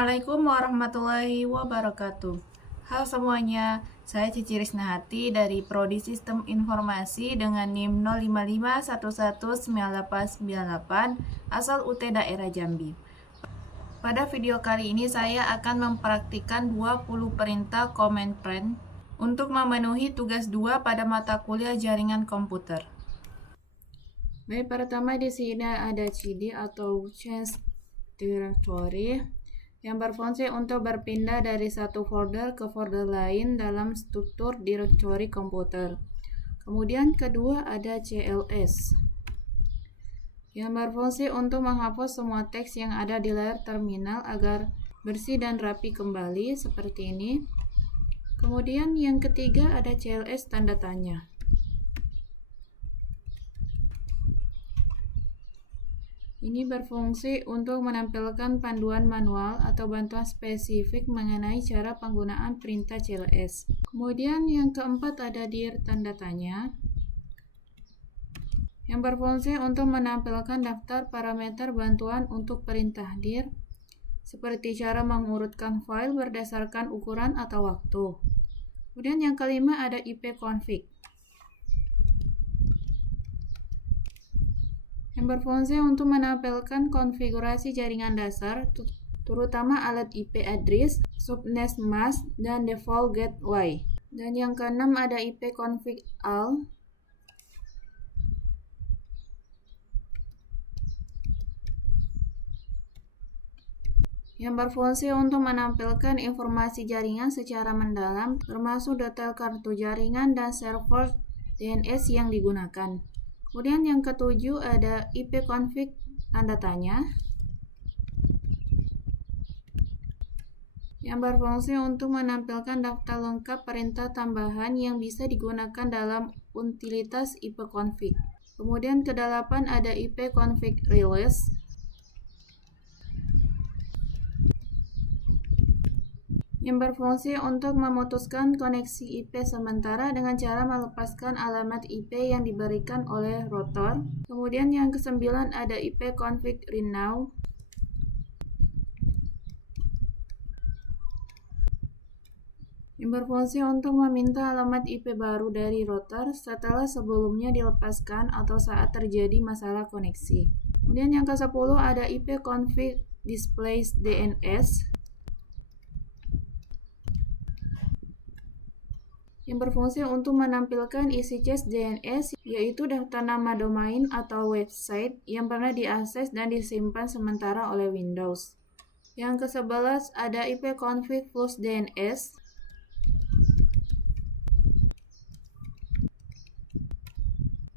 Assalamualaikum warahmatullahi wabarakatuh. Halo semuanya, saya Cici Risnahati dari Prodi Sistem Informasi dengan NIM 0551119898 asal UT Daerah Jambi. Pada video kali ini saya akan mempraktikkan 20 perintah command prompt untuk memenuhi tugas 2 pada mata kuliah jaringan komputer. Baik, pertama di sini ada CD atau change directory yang berfungsi untuk berpindah dari satu folder ke folder lain dalam struktur directory komputer. Kemudian kedua ada CLS yang berfungsi untuk menghapus semua teks yang ada di layar terminal agar bersih dan rapi kembali seperti ini. Kemudian yang ketiga ada CLS tanda tanya. Ini berfungsi untuk menampilkan panduan manual atau bantuan spesifik mengenai cara penggunaan perintah CLS. Kemudian yang keempat ada dir tanda tanya yang berfungsi untuk menampilkan daftar parameter bantuan untuk perintah dir seperti cara mengurutkan file berdasarkan ukuran atau waktu. Kemudian yang kelima ada ipconfig yang berfungsi untuk menampilkan konfigurasi jaringan dasar, terutama alat IP address, subnet mask, dan default gateway. Dan yang keenam ada ipconfig all yang berfungsi untuk menampilkan informasi jaringan secara mendalam, termasuk detail kartu jaringan dan server DNS yang digunakan. Kemudian yang ketujuh ada ipconfig tanda tanya yang berfungsi untuk menampilkan daftar lengkap perintah tambahan yang bisa digunakan dalam utilitas ipconfig. Kemudian kedelapan ada ipconfig release yang berfungsi untuk memutuskan koneksi IP sementara dengan cara melepaskan alamat IP yang diberikan oleh router. Kemudian yang kesembilan ada ipconfig renew yang berfungsi untuk meminta alamat IP baru dari router setelah sebelumnya dilepaskan atau saat terjadi masalah koneksi. Kemudian yang ke-10 ada ipconfig displays DNS yang berfungsi untuk menampilkan isi cache DNS, yaitu daftar nama domain atau website yang pernah diakses dan disimpan sementara oleh Windows. Yang ke-11 ada ipconfig flush DNS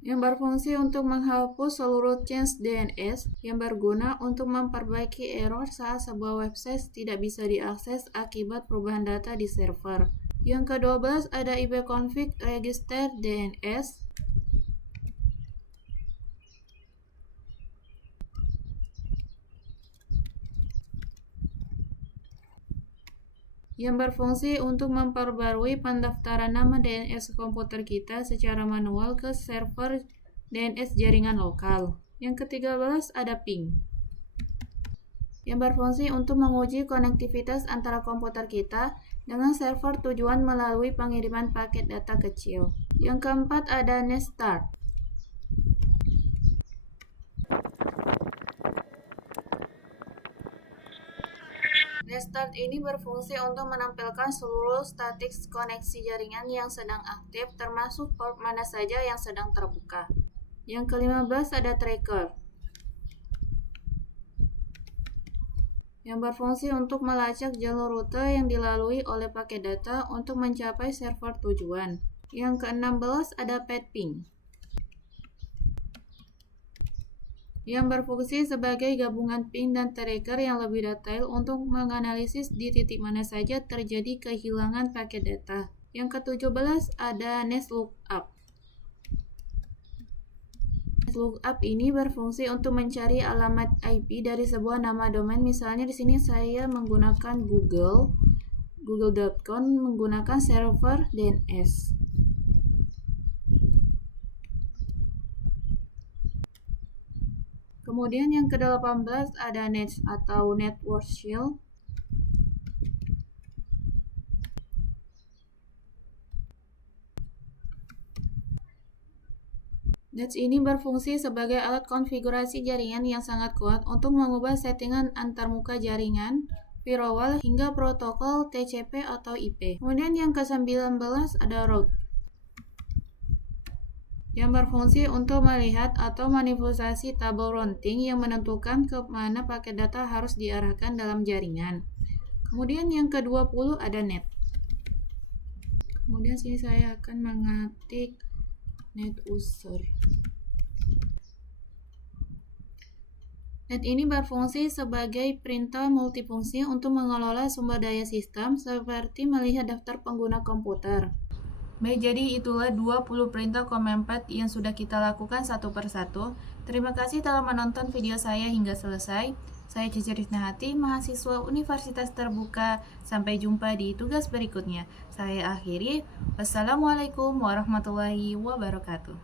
yang berfungsi untuk menghapus seluruh change DNS yang berguna untuk memperbaiki error saat sebuah website tidak bisa diakses akibat perubahan data di server. Yang ke-12 ada ipconfig register DNS yang berfungsi untuk memperbarui pendaftaran nama DNS komputer kita secara manual ke server DNS jaringan lokal. Yang ke-13 ada ping yang berfungsi untuk menguji konektivitas antara komputer kita dengan server tujuan melalui pengiriman paket data kecil. Yang keempat ada nestart Nestart ini berfungsi untuk menampilkan seluruh statik koneksi jaringan yang sedang aktif, termasuk port mana saja yang sedang terbuka. Yang ke-15 ada tracker yang berfungsi untuk melacak jalur rute yang dilalui oleh paket data untuk mencapai server tujuan. Yang ke-16 ada path-ping yang berfungsi sebagai gabungan ping dan tracker yang lebih detail untuk menganalisis di titik mana saja terjadi kehilangan paket data. Yang ke-17 ada nest lookup. Lookup ini berfungsi untuk mencari alamat IP dari sebuah nama domain. Misalnya di sini saya menggunakan google.com menggunakan server DNS. Kemudian yang ke-18 ada NAT atau Network Shell NETS ini berfungsi sebagai alat konfigurasi jaringan yang sangat kuat untuk mengubah settingan antarmuka jaringan, firewall, hingga protokol TCP atau IP. Kemudian yang ke-19 ada route, yang berfungsi untuk melihat atau manipulasi tabel routing yang menentukan ke mana paket data harus diarahkan dalam jaringan. Kemudian yang ke-20 ada net. Kemudian sini saya akan mengetik net user. Net ini berfungsi sebagai perintah multifungsi untuk mengelola sumber daya sistem seperti melihat daftar pengguna komputer. Baik, jadi itulah 20 perintah command prompt yang sudah kita lakukan satu persatu. Terima kasih telah menonton video saya hingga selesai. Saya Cici Risnahati, mahasiswa Universitas Terbuka. Sampai jumpa di tugas berikutnya. Saya akhiri. Wassalamualaikum warahmatullahi wabarakatuh.